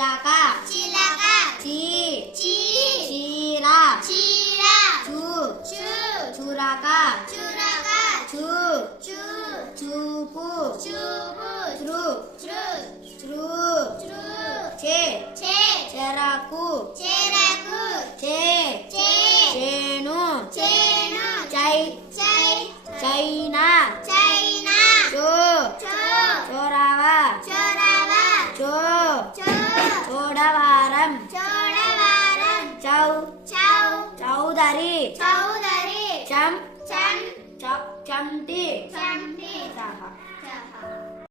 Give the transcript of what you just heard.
చిలక చిలక చీ చీ చీర చీర చూ చూ చురక చురక చూ చూ చూపు చూపు త్రు త్రు త్రు త్రు చే చే చెరకు చెరకు చే చే చేను చేను చై చై చైనా చైనా చో చో చొరవ చొరవ చో చో చోడవారం చోడవారం చౌ చౌ చౌదరి చౌదరి చం చం చంటి చంటి సహ సహ